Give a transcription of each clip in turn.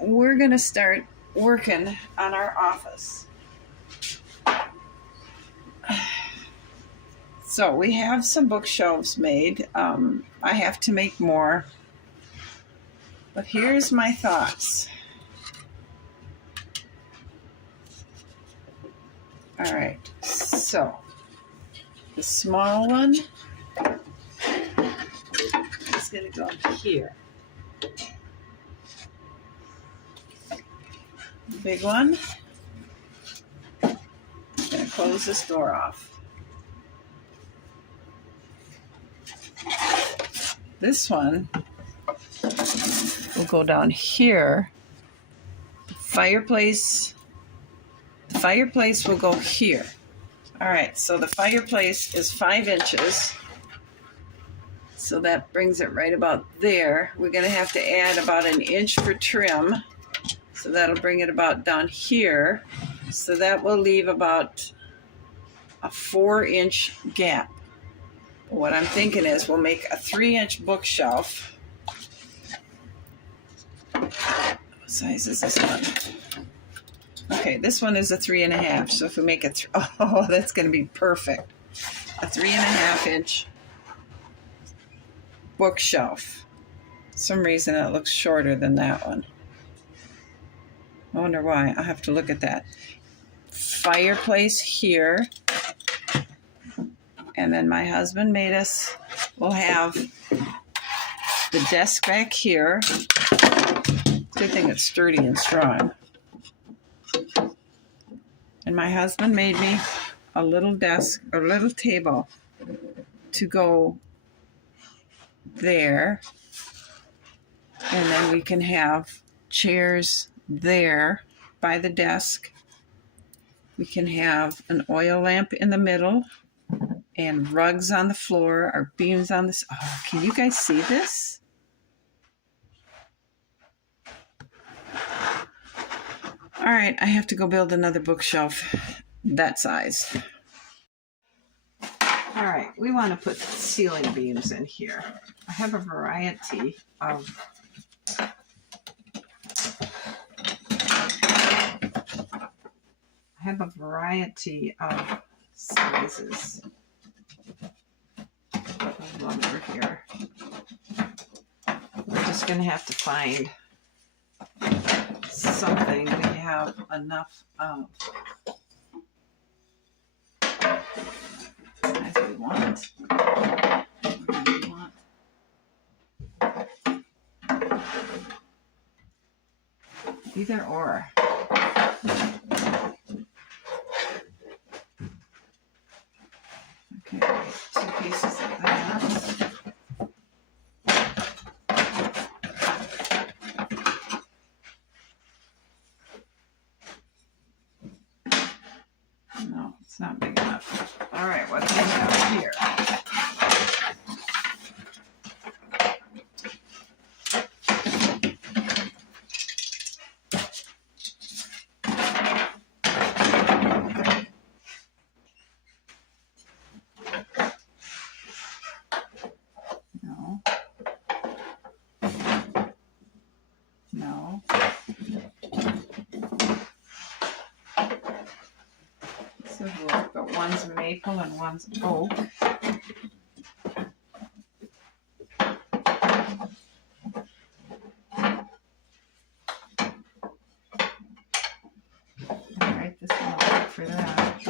we're going to start working on our office. So we have some bookshelves made. I have to make more. But here's my thoughts. All right, so the small one is going to go here. The big one, I'm going to close this door off. This one will go down here. The fireplace will go here. All right, so the fireplace is 5 inches. So that brings it right about there. We're going to have to add about 1 inch for trim. So that'll bring it about down here. So that will leave about a 4-inch gap. What I'm thinking is we'll make a 3-inch bookshelf. What size is this one? Okay, this one is a 3.5. So if we make it, oh, that's going to be perfect. A 3.5-inch bookshelf. For some reason it looks shorter than that one. I wonder why. I'll have to look at that. Fireplace here. And then my husband made us, we'll have the desk back here. Good thing it's sturdy and strong. And my husband made me a little desk, a little table to go there. And then we can have chairs there by the desk. We can have an oil lamp in the middle and rugs on the floor or beams on this. Oh, can you guys see this? All right, I have to go build another bookshelf that size. All right, we want to put ceiling beams in here. I have a variety of sizes of lumber here. We're just going to have to find something we have enough of as we want. Either or. Okay, 2 pieces of that. No, it's not big enough. All right, what do we have here? No. This will work, but one's maple and one's oak. Alright, this one will work for that.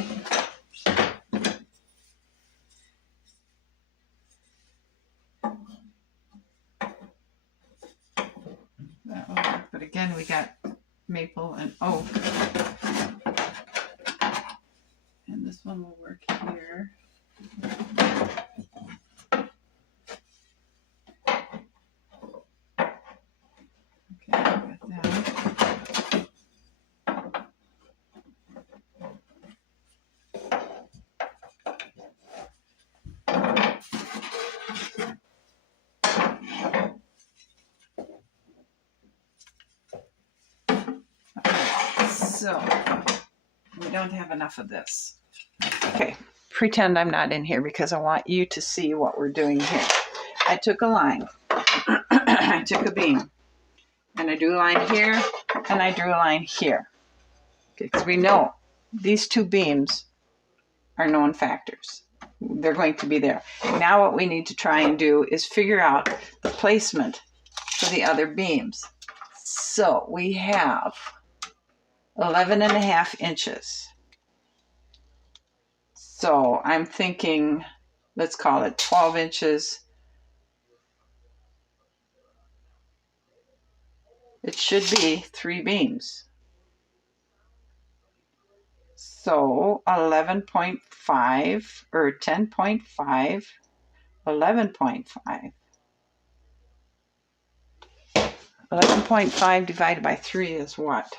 That will work, but again we got maple and oak. And this one will work here. Okay, I got that. So, we don't have enough of this. Okay, pretend I'm not in here because I want you to see what we're doing here. I took a line, I took a beam, And I drew a line here, and I drew a line here. Because we know these two beams are known factors. They're going to be there. Now what we need to try and do is figure out the placement for the other beams. So we have 11.5 inches. So I'm thinking, let's call it 12 inches. It should be 3 beams. So 11.5 or 10.5, 11.5. 11.5 divided by 3 is what?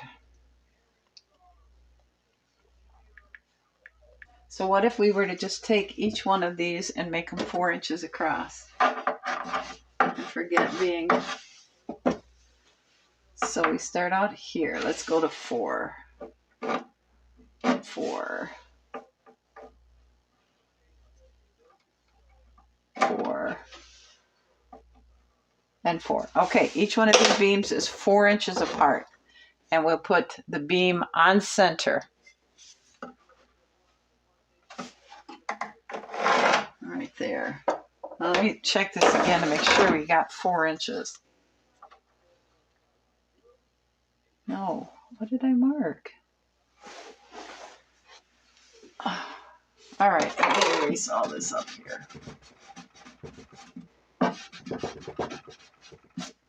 So what if we were to just take each one of these and make them 4 inches across? I forget being. So we start out here. Let's go to 4. 4. 4. And 4. Okay, each one of these beams is 4 inches apart. And we'll put the beam on center. Right there. Now let me check this again to make sure we got 4 inches. No, what did I mark? All right, let me erase all this up here.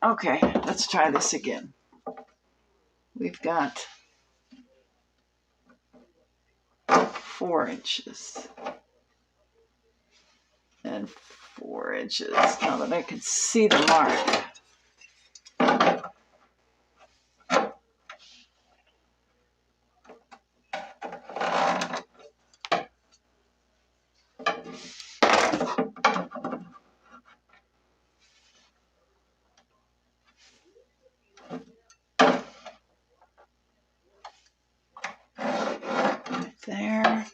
Okay, let's try this again. We've got 4 inches and 4 inches. Now that I can see the mark. There.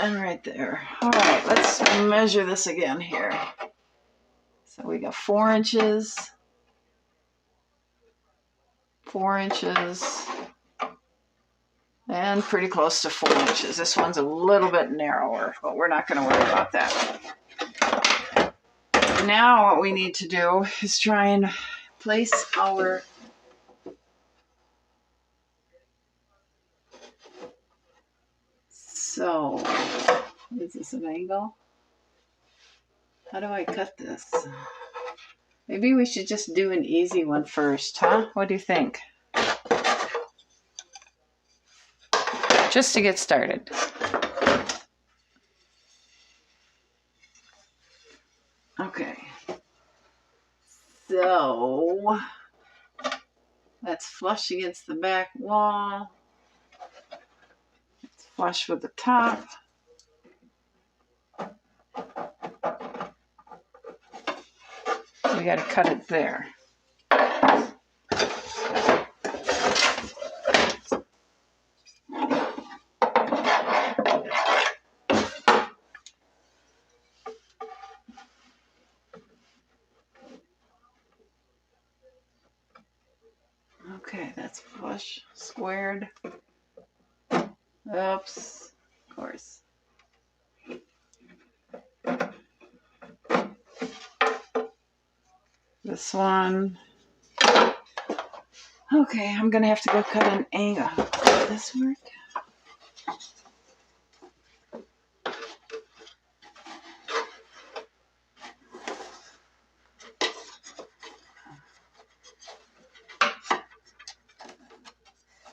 And right there. All right, let's measure this again here. So we got 4 inches, 4 inches, and pretty close to 4 inches. This one's a little bit narrower, but we're not going to worry about that. Now what we need to do is try and place our So, is this an angle? How do I cut this? Maybe we should just do an easy one first, huh? What do you think? Just to get started. Okay. So, that's flush against the back wall. Flush with the top. We got to cut it there. Okay, that's flush, squared. Oops, of course. This one. Okay, I'm going to have to go cut an angle. Does this work?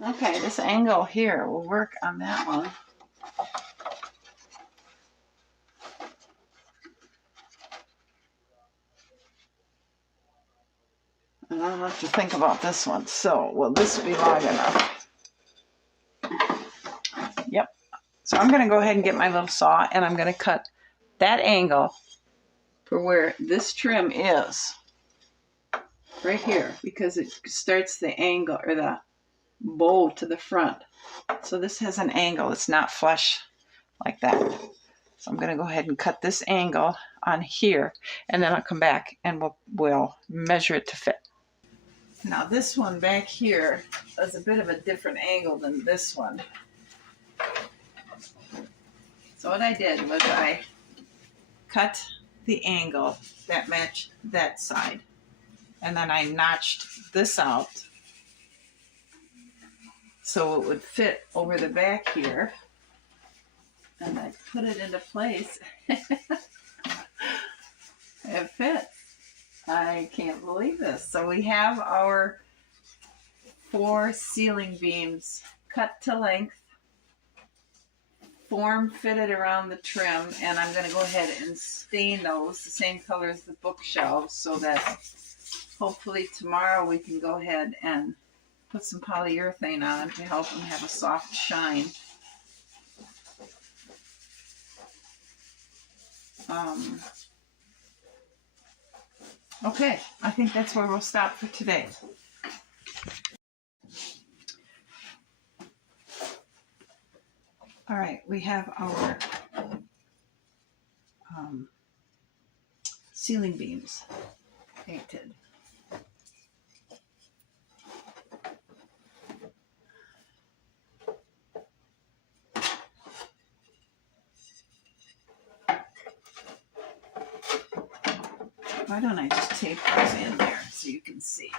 Okay, this angle here will work on that one. And I'll have to think about this one. So, will this be long enough? Yep. So I'm going to go ahead and get my little saw, and I'm going to cut that angle for where this trim is. Right here, because it starts the angle, or the bowl to the front. So this has an angle. It's not flush like that. So I'm going to go ahead and cut this angle on here, and then I'll come back and we'll measure it to fit. Now this one back here is a bit of a different angle than this one. So what I did was I cut the angle that matched that side, and then I notched this out so it would fit over the back here, and I put it into place. It fits. I can't believe this. So we have our 4 ceiling beams cut to length, form fitted around the trim, and I'm going to go ahead and stain those the same color as the bookshelves so that hopefully tomorrow we can go ahead and put some polyurethane on them to help them have a soft shine. Okay, I think that's where we'll stop for today. All right, we have our ceiling beams painted. Why don't I just tape those in there so you can see?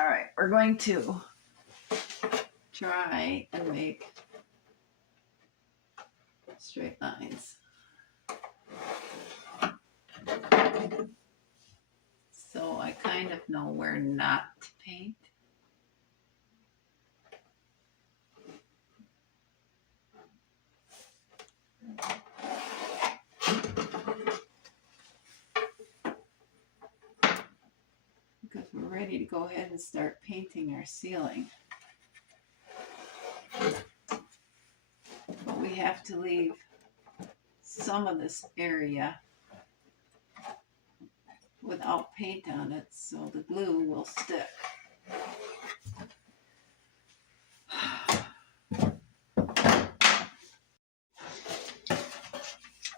All right, we're going to try and make straight lines. So I kind of know where not to paint. Because we're ready to go ahead and start painting our ceiling. But we have to leave some of this area without paint on it so the glue will stick.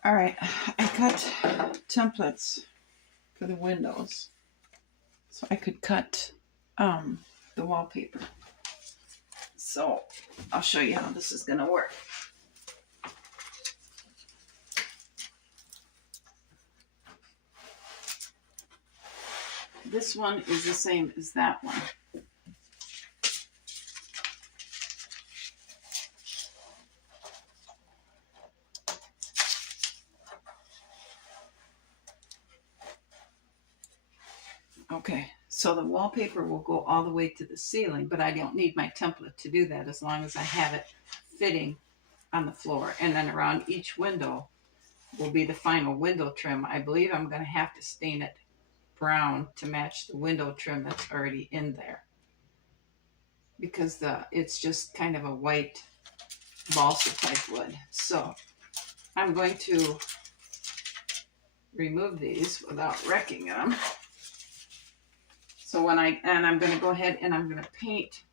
All right, I cut templates for the windows so I could cut the wallpaper. So I'll show you how this is going to work. This one is the same as that one. Okay, so the wallpaper will go all the way to the ceiling, but I don't need my template to do that as long as I have it fitting on the floor. And then around each window will be the final window trim. I believe I'm going to have to stain it brown to match the window trim that's already in there, because it's just kind of a white balsa type wood. So I'm going to remove these without wrecking them. So I'm going to go ahead and I'm going to paint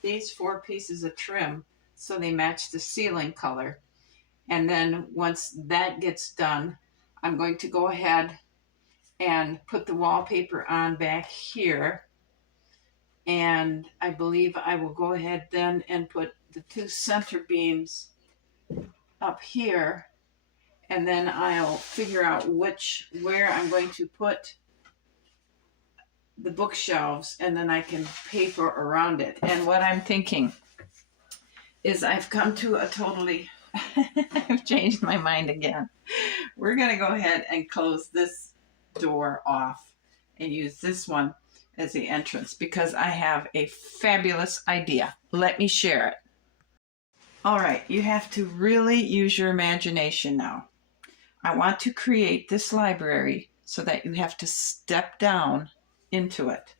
these 4 pieces of trim so they match the ceiling color. And then once that gets done, I'm going to go ahead and put the wallpaper on back here. And I believe I will go ahead then and put the 2 center beams up here. And then I'll figure out where I'm going to put the bookshelves, and then I can paper around it. And what I'm thinking is I've come to a totally, I've changed my mind again. We're going to go ahead and close this door off and use this one as the entrance because I have a fabulous idea. Let me share it. All right, you have to really use your imagination now. I want to create this library so that you have to step down into it.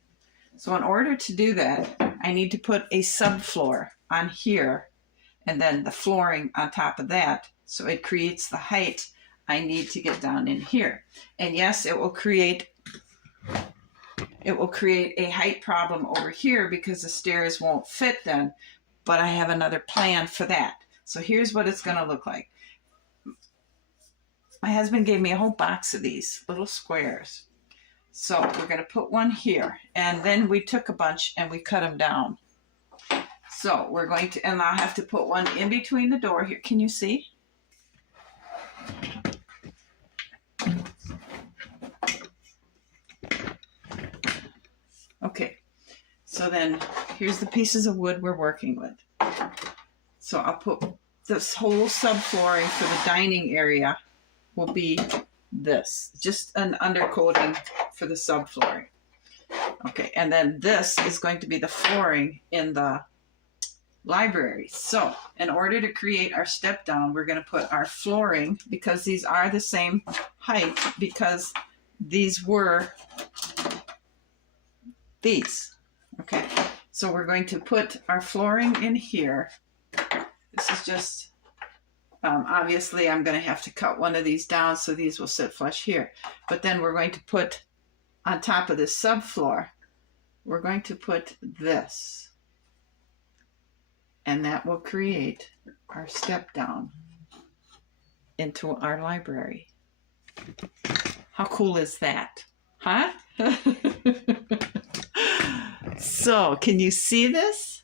So in order to do that, I need to put a subfloor on here and then the flooring on top of that. So it creates the height I need to get down in here. And yes, it will create a height problem over here because the stairs won't fit then, but I have another plan for that. So here's what it's going to look like. My husband gave me a whole box of these little squares. So we're going to put one here, and then we took a bunch and we cut them down. So we're going to, and I'll have to put one in between the door here. Can you see? Okay, so then here's the pieces of wood we're working with. So I'll put this whole subflooring for the dining area will be this, just an undercoating for the subflooring. Okay, and then this is going to be the flooring in the library. So in order to create our step down, we're going to put our flooring, because these are the same height, because these were these. Okay, so we're going to put our flooring in here. This is just, obviously I'm going to have to cut one of these down so these will sit flush here. But then we're going to put on top of this subfloor, we're going to put this. And that will create our step down into our library. How cool is that? Huh? So, can you see this?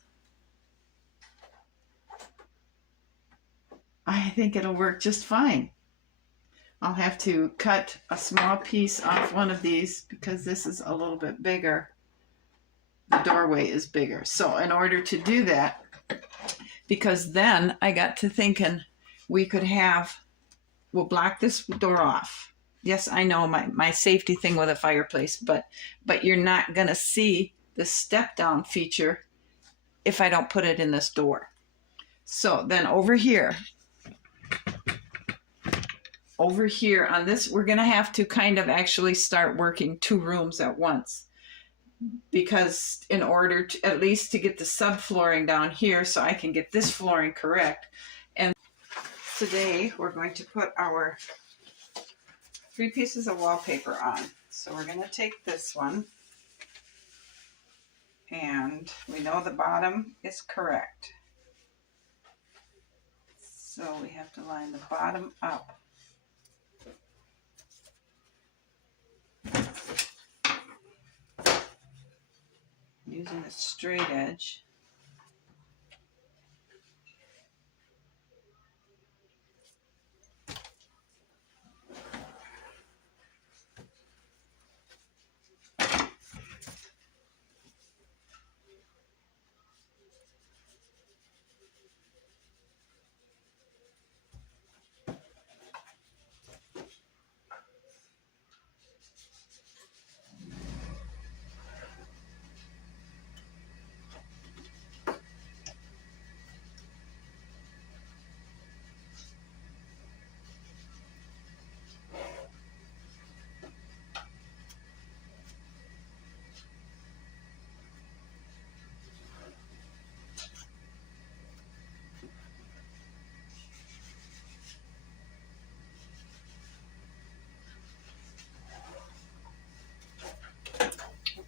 I think it'll work just fine. I'll have to cut a small piece off one of these because this is a little bit bigger. The doorway is bigger. So in order to do that, because then I got to thinking we'll block this door off. Yes, I know my safety thing with a fireplace, but you're not going to see the step down feature if I don't put it in this door. So then over here on this, we're going to have to kind of actually start working 2 rooms at once, because in order to at least to get the subflooring down here so I can get this flooring correct. And today we're going to put our 3 pieces of wallpaper on. So we're going to take this one, and we know the bottom is correct. So we have to line the bottom up. Using a straight edge.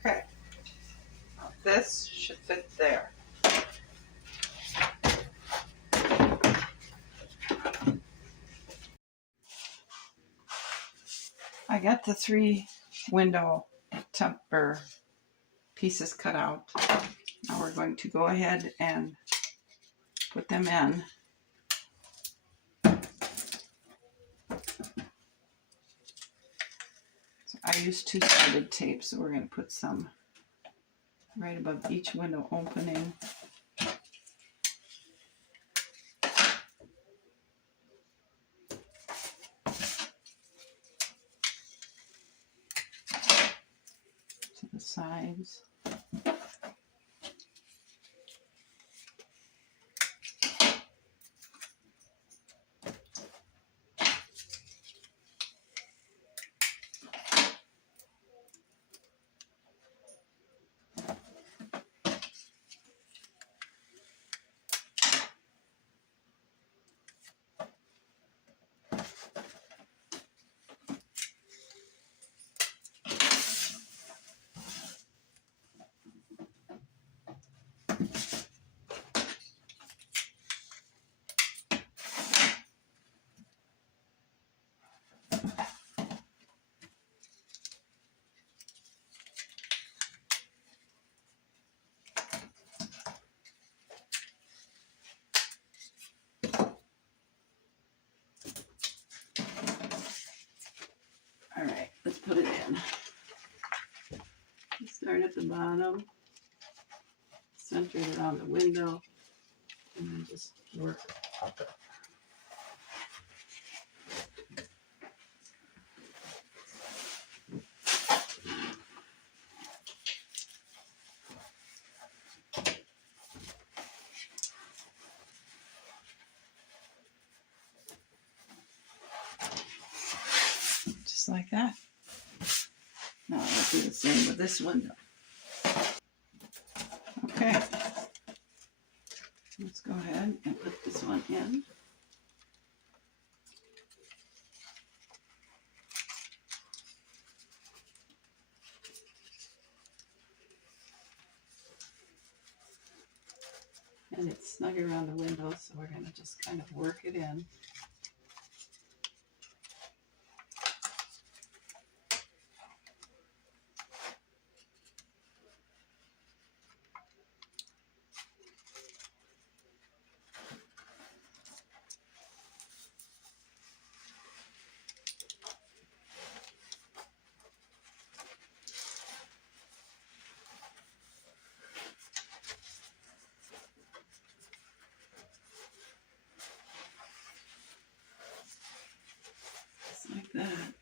Okay, now this should fit there. I got the 3 window temper pieces cut out. Now we're going to go ahead and put them in. So I use 2-sided tape, so we're going to put some right above each window opening. times. All right, let's put it in. Start at the bottom, center it on the window, and then just work. Just like that. Now I'll do the same with this window. Okay. Let's go ahead and put this one in. And it's snug around the window, so we're going to just kind of work it in. Just like that.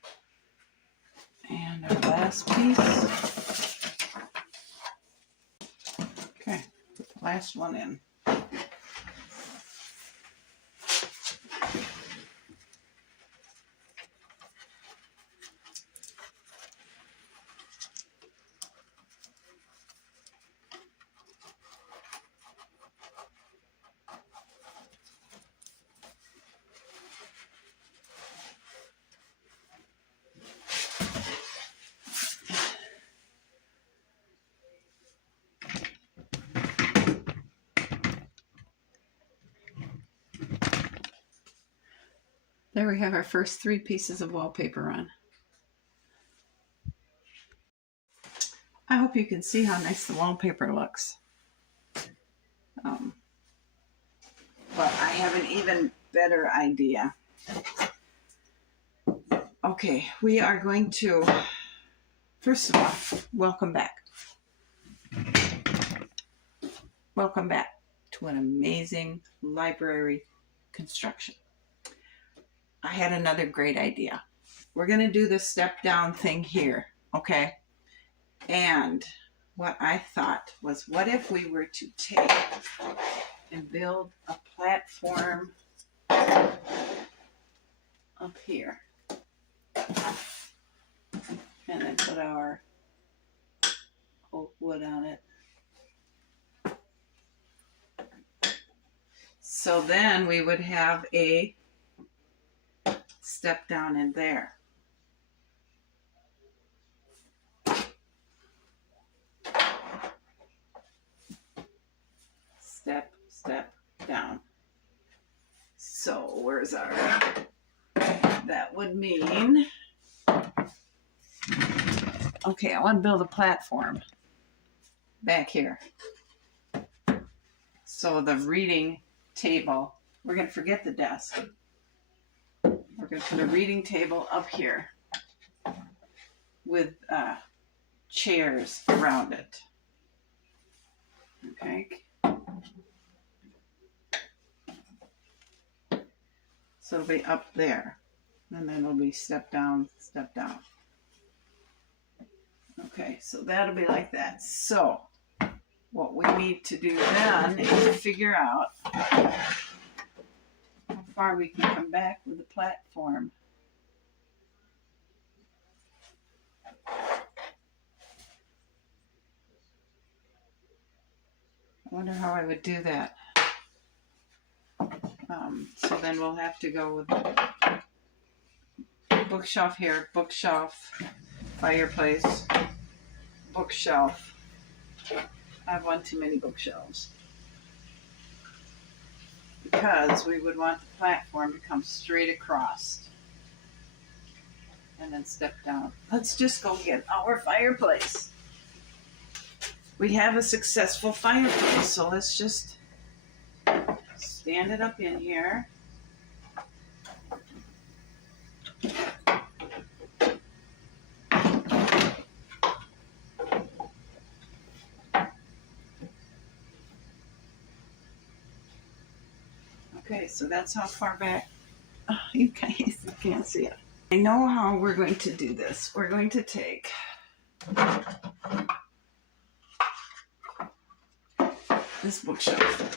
And our last piece. Okay, put the last one in. There we have our first 3 pieces of wallpaper on. I hope you can see how nice the wallpaper looks. But I have an even better idea. Okay, we are going to, first of all, welcome back. Welcome back to an amazing library construction. I had another great idea. We're going to do the step down thing here, okay? And what I thought was, what if we were to take and build a platform up here, and then put our oak wood on it. So then we would have a step down in there. Step, step down. So where's our, that would mean, okay, I want to build a platform back here. So the reading table, we're going to forget the desk. We're going to put a reading table up here with chairs around it. Okay. So it'll be up there. And then it'll be step down, step down. Okay, so that'll be like that. So what we need to do then is figure out how far we can come back with the platform. I wonder how I would do that. So then we'll have to go with bookshelf here, bookshelf, fireplace, bookshelf. I have one too many bookshelves. Because we would want the platform to come straight across. And then step down. Let's just go get our fireplace. We have a successful fireplace, so let's just stand it up in here. Okay, so that's how far back. Oh, you guys can't see it. I know how we're going to do this. We're going to take this bookshelf.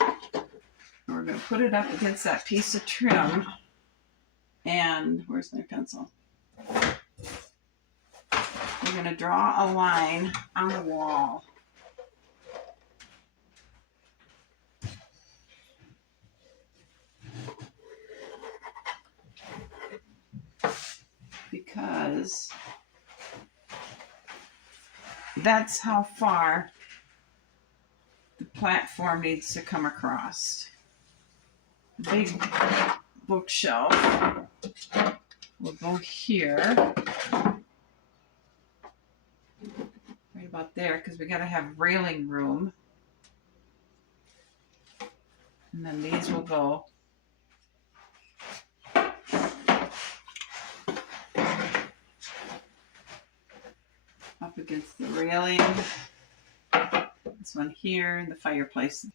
We're going to put it up against that piece of trim. And where's my pencil? We're going to draw a line on the wall. Because that's how far the platform needs to come across. The big bookshelf will go here, right about there, because we got to have railing room. And then these will go up against the railing. This one here, and the fireplace.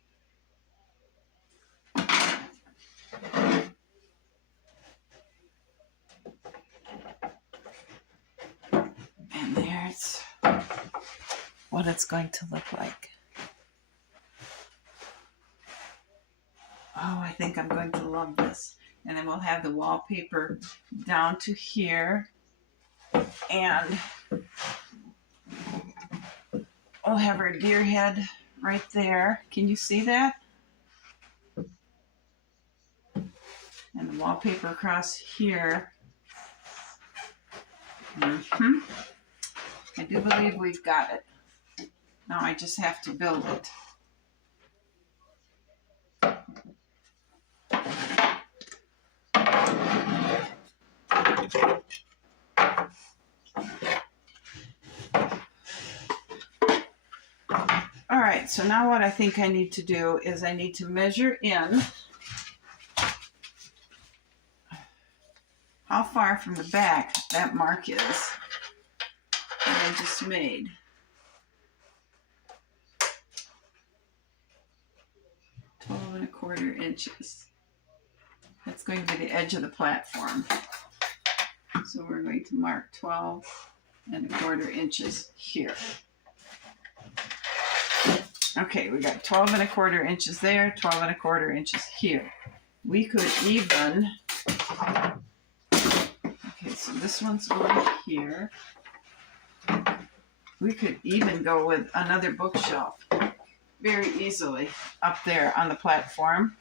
And there's what it's going to look like. Oh, I think I'm going to love this. And then we'll have the wallpaper down to here. And we'll have our deer head right there. Can you see that? And the wallpaper across here. I do believe we've got it. Now I just have to build it. All right, so now what I think I need to do is I need to measure in how far from the back that mark is that I just made. .12¼ inches. That's going to be the edge of the platform. So we're going to mark 12¼ inches here. Okay, we got 12¼ inches there, 12¼ inches here. We could even, okay, so this one's going here. We could even go with another bookshelf very easily up there on the platform.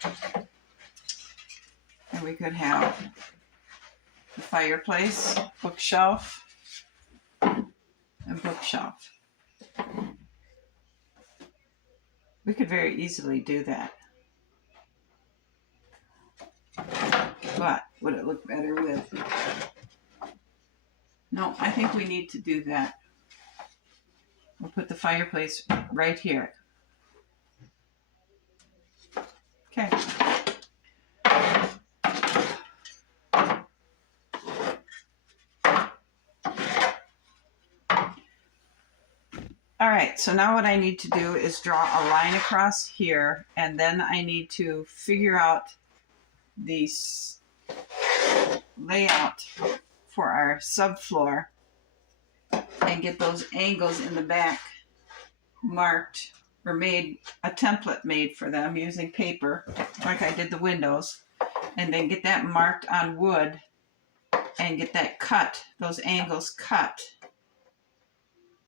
And we could have the fireplace, bookshelf, and bookshelf. We could very easily do that. But would it look better with? No, I think we need to do that. We'll put the fireplace right here. Okay. All right, so now what I need to do is draw a line across here, and then I need to figure out the layout for our subfloor and get those angles in the back marked, or made a template made for them using paper, like I did the windows, and then get that marked on wood and get that cut, those angles cut